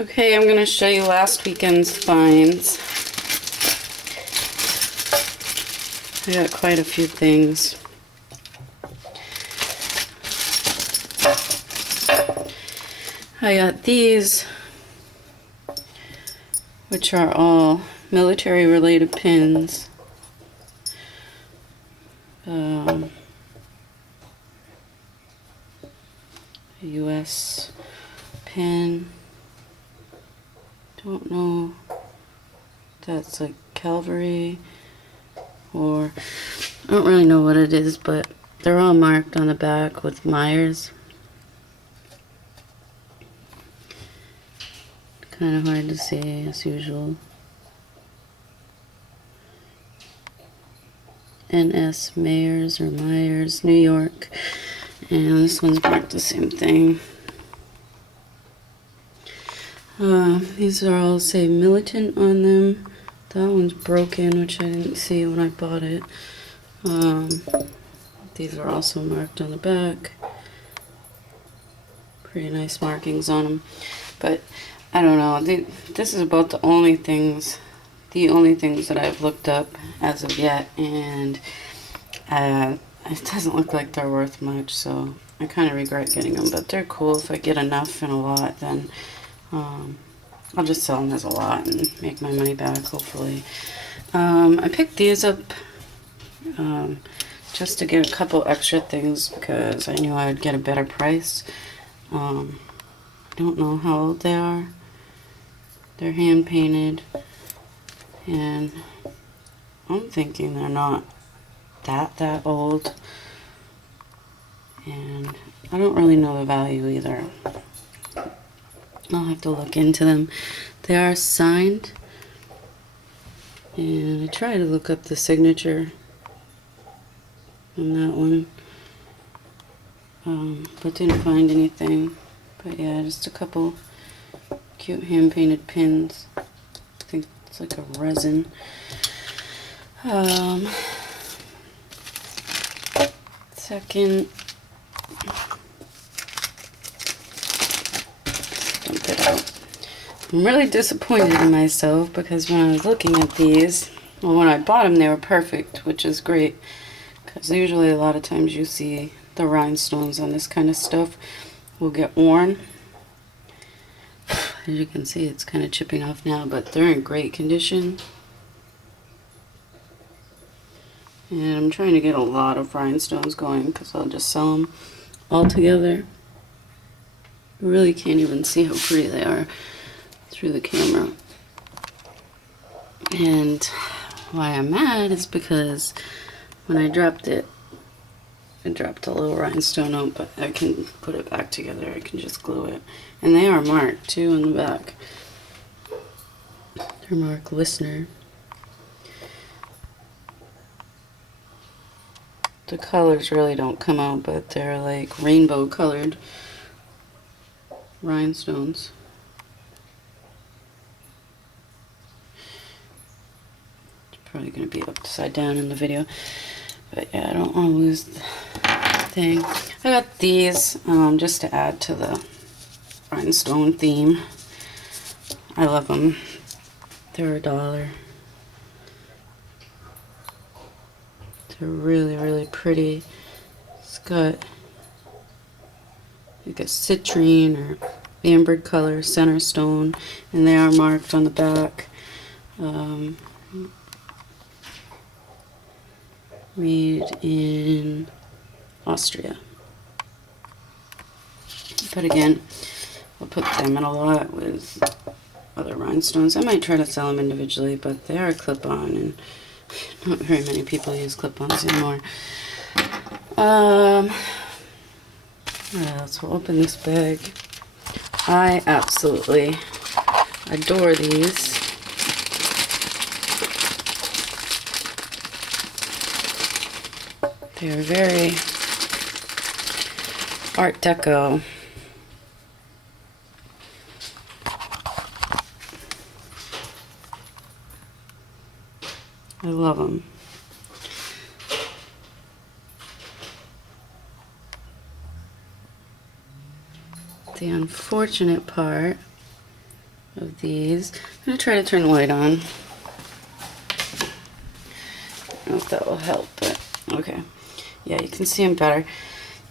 Okay, I'm going to show you last weekend's finds. I got quite a few things. I got these, which are all military related pins. A US pin. Don't know if that's like cavalry or I don't really know what it is, but they're all marked on the back with Myers. Kind of hard to see as usual. NS Myers or Myers, New York. And this one's marked the same thing. These are all say militant on them. That one's broken, which I didn't see when I bought it. These are also marked on the back. Pretty nice markings on them. But I don't know. This is about the only things that I've looked up as of yet, and it doesn't look like they're worth much, so I kind of regret getting them. But they're cool. If I get enough and a lot, then I'll just sell them as a lot and make my money back, hopefully. I picked these up just to get a couple extra things because I knew I would get a better price. I don't know how old they are. They're hand painted, and I'm thinking they're not that old, and I don't really know the value either. I'll have to look into them. They are signed, and I tried to look up the signature on that one, but didn't find anything. But yeah, just a couple cute hand painted pins. I think it's like a resin. Second, dump it out. I'm really disappointed in myself because when I was looking at these, well, when I bought them, they were perfect, which is great. Because usually a lot of times you see the rhinestones on this kind of stuff will get worn. As you can see, it's kind of chipping off now, but they're in great condition. And I'm trying to get a lot of rhinestones going because I'll just sell them all together. You really can't even see how pretty they are through the camera. And why I'm mad is because when I dropped it, I dropped a little rhinestone out, but I can put it back together. I can just glue it. And they are marked too in the back. They're marked listener. The colors really don't come out, but they're like rainbow colored rhinestones. It's probably going to be upside down in the video. But yeah, I don't want to lose the thing. I got these just to add to the rhinestone theme. I love them. They're $1. They're really, really pretty. It's got like a citrine or ambered color center stone, and they are marked on the back. Made in Austria. But again, I'll put them in a lot with other rhinestones. I might try to sell them individually, but they are clip-on, and not very many people use clip-ons anymore. What else? We'll open this bag. I absolutely adore these. They are very Art Deco. I love them. The unfortunate part of these. I'm going to try to turn the light on. I don't know if that will help, but okay. Yeah, you can see them better.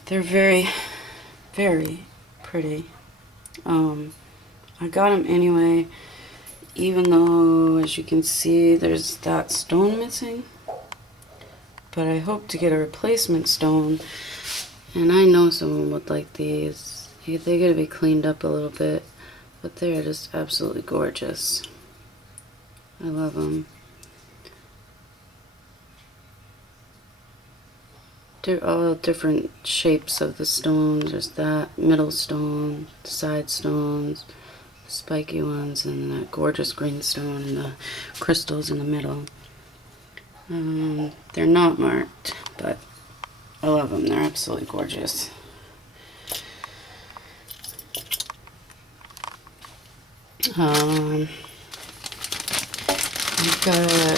They're very, very pretty. I got them anyway, even though, as you can see, there's that stone missing. But I hope to get a replacement stone, and I know someone would like these. They gotta be cleaned up a little bit, but they are just absolutely gorgeous. I love them. They're all different shapes of the stones. There's that middle stone, the side stones, the spiky ones, and that gorgeous green stone, and the crystals in the middle. They're not marked, but I love them. They're absolutely gorgeous. I've got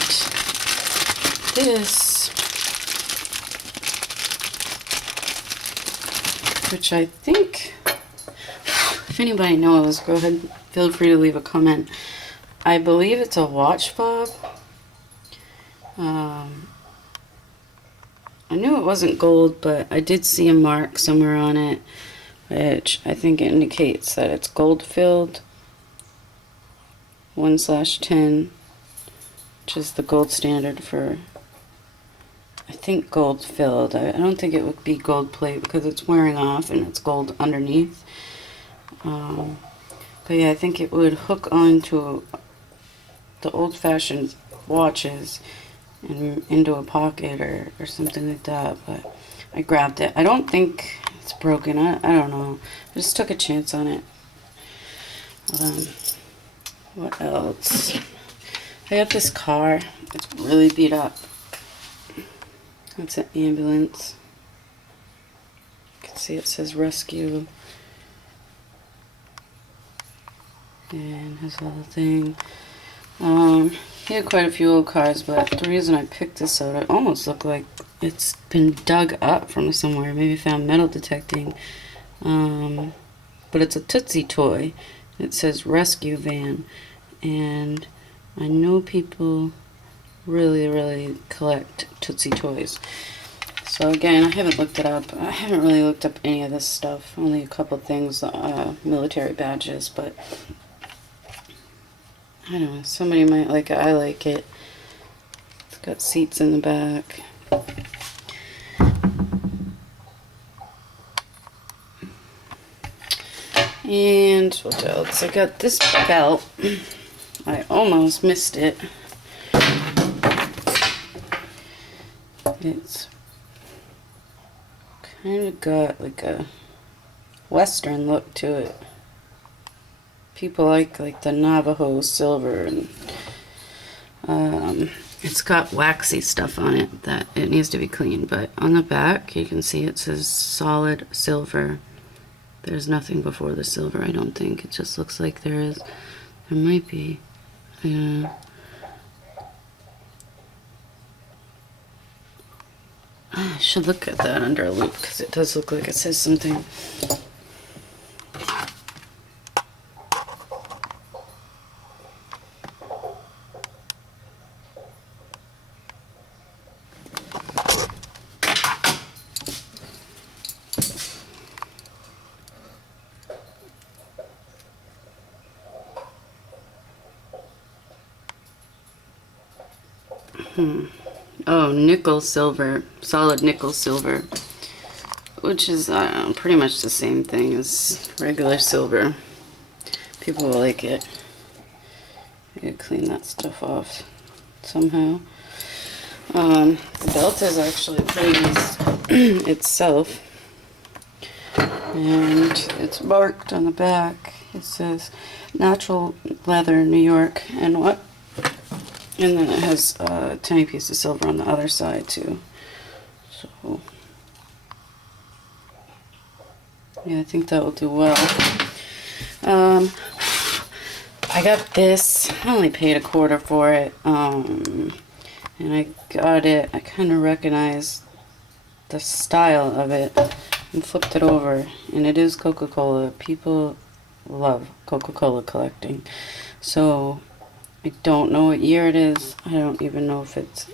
this, which I think, if anybody knows, go ahead, feel free to leave a comment. I believe it's a watch fob. I knew it wasn't gold, but I did see a mark somewhere on it, which I think indicates that it's gold filled. 1/10, which is the gold standard for, I think, gold filled. I don't think it would be gold plate because it's wearing off and it's gold underneath. But yeah, I think it would hook onto the old-fashioned watches and into a pocket or something like that. But I grabbed it. I don't think it's broken. I don't know. I just took a chance on it. What else? I got this car. It's really beat up. It's an ambulance. You can see it says rescue. And has a little thing. He had quite a few old cars, but the reason I picked this out, it almost looked like it's been dug up from somewhere. Maybe found metal detecting. But it's a Tootsie toy. It says rescue van. And I know people really, really collect Tootsie toys. So again, I haven't looked it up. I haven't really looked up any of this stuff. Only a couple things, military badges, but I don't know, somebody might like it. I like it. It's got seats in the back. And what else? I got this belt. I almost missed it. It's kind of got like a Western look to it. People like the Navajo silver, and it's got waxy stuff on it that it needs to be cleaned. But on the back, you can see it says solid silver. There's nothing before the silver, I don't think. It just looks like there is. There might be. I should look at that under a loop because it does look like it says something. Oh, nickel silver, solid nickel silver, which is pretty much the same thing as regular silver. People will like it. I gotta clean that stuff off somehow. The belt is actually pretty nice itself, and it's marked on the back. It says natural leather, New York, and what? And then it has a tiny piece of silver on the other side too. So yeah, I think that will do well. I got this. I only paid $1/4 for it. And I got it. I kind of recognize the style of it and flipped it over. And it is Coca-Cola. People love Coca-Cola collecting. So I don't know what year it is. I don't even know if it's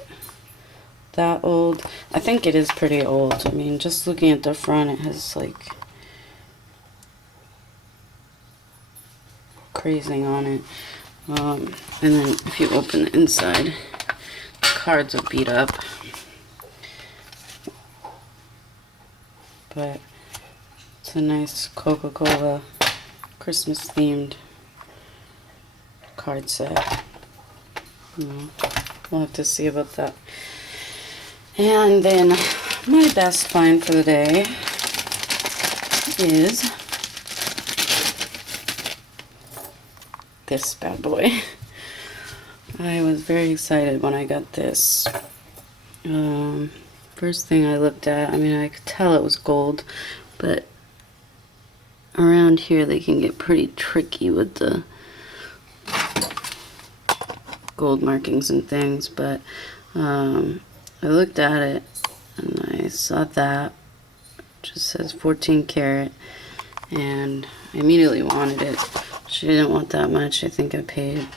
that old. I think it is pretty old. I mean, just looking at the front, it has like crazing on it. And then if you open the inside, the cards are beat up. But it's a nice Coca-Cola Christmas themed card set. We'll have to see about that. And then my best find for the day is this bad boy. I was very excited when I got this. First thing I looked at, I mean, I could tell it was gold, but around here they can get pretty tricky with the gold markings and things, but I looked at it and I saw that it just says 14 karat, and I immediately wanted it. She didn't want that much. I think I paid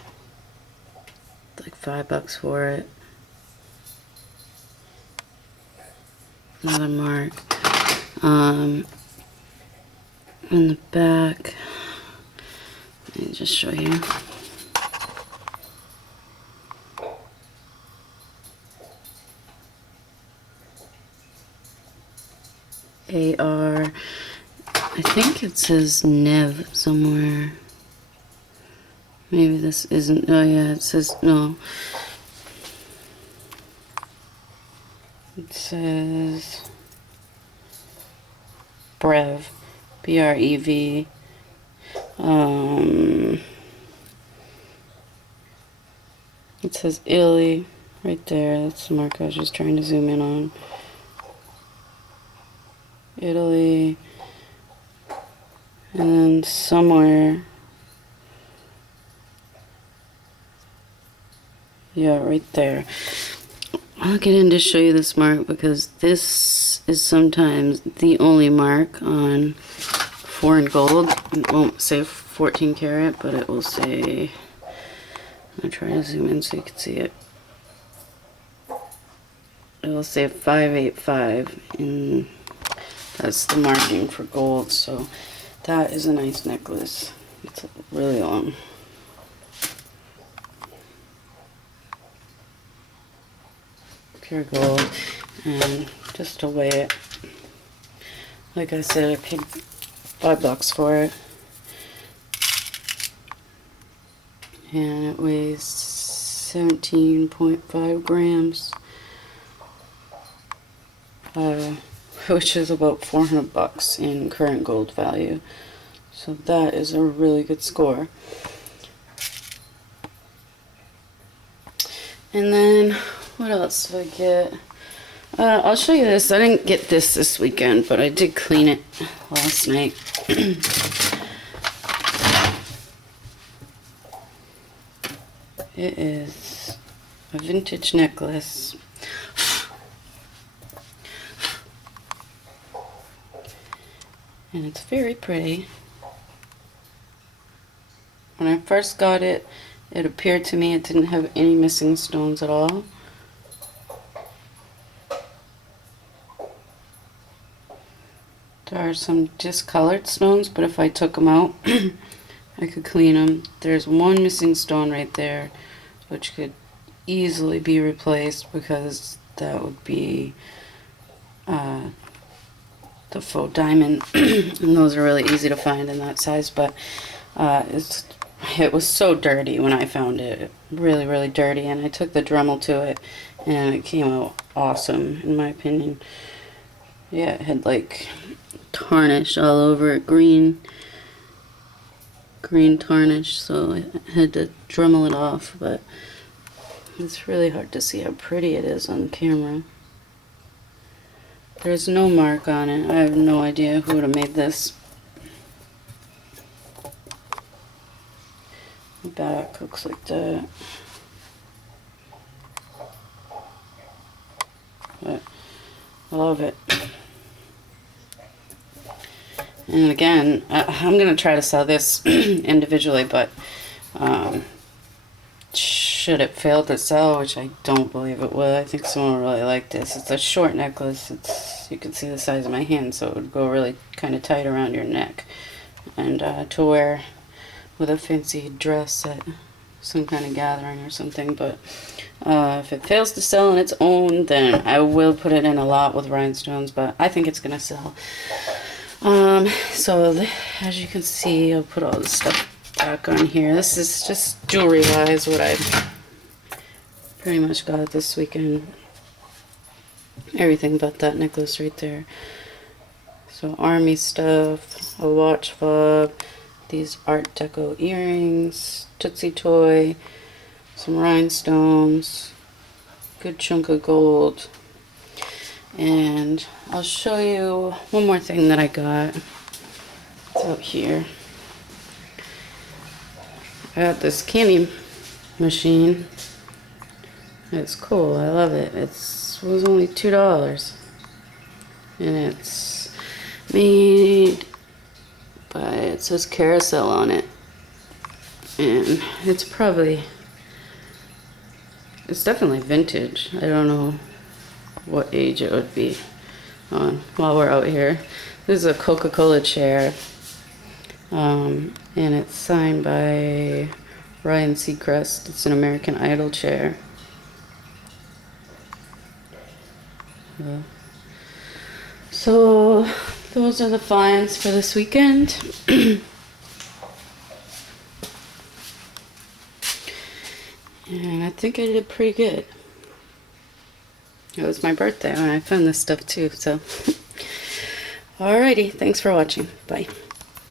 like $5 for it. Another mark. In the back, let me just show you. AR, I think it says Nev somewhere. Maybe this isn't, oh yeah, it says, no. It says Brev, B-R-E-V. It says Italy right there. That's the mark I was just trying to zoom in on. Italy. And then somewhere, yeah, right there. I'll get in to show you this mark because this is sometimes the only mark on foreign gold. It won't say 14 karat, but it will say, I'm going to try to zoom in so you can see it. It will say 585, and that's the marking for gold. So that is a nice necklace. It's really long. Pure gold. And just to weigh it, like I said, I paid $5 for it. And it weighs 17.5 grams. Which is about $400 in current gold value. So that is a really good score. And then, what else did I get? I'll show you this. I didn't get this weekend, but I did clean it last night. It is a vintage necklace. And it's very pretty. When I first got it, it appeared to me it didn't have any missing stones at all. There are some discolored stones, but if I took them out, I could clean them. There's one missing stone right there, which could easily be replaced because that would be the faux diamond, and those are really easy to find in that size, but it was so dirty when I found it, really, really dirty, and I took the Dremel to it, and it came out awesome, in my opinion. Yeah, it had like tarnish all over it, green tarnish, so I had to Dremel it off, but it's really hard to see how pretty it is on camera. There's no mark on it. I have no idea who would have made this. The back looks like that. But I love it. And again, I'm going to try to sell this individually, but should it fail to sell, which I don't believe it will, I think someone will really like this. It's a short necklace. You can see the size of my hand, so it would go really kind of tight around your neck. And to wear with a fancy dress at some kind of gathering or something. But if it fails to sell on its own, then I will put it in a lot with rhinestones, but I think it's going to sell. So as you can see, I'll put all this stuff back on here. This is just jewelry wise what I pretty much got this weekend. Everything but that necklace right there. So army stuff, a watch fob, these Art Deco earrings, Tootsie toy, some rhinestones, good chunk of gold. And I'll show you one more thing that I got. It's out here. I got this candy machine. It's cool. I love it. It was only $2. And it's made by, it says Carousel on it. And it's definitely vintage. I don't know what age it would be on while we're out here. This is a Coca-Cola chair. And it's signed by Ryan Seacrest. It's an American Idol chair. So those are the finds for this weekend. And I think I did pretty good. It was my birthday when I found this stuff too, so. Alrighty, thanks for watching. Bye.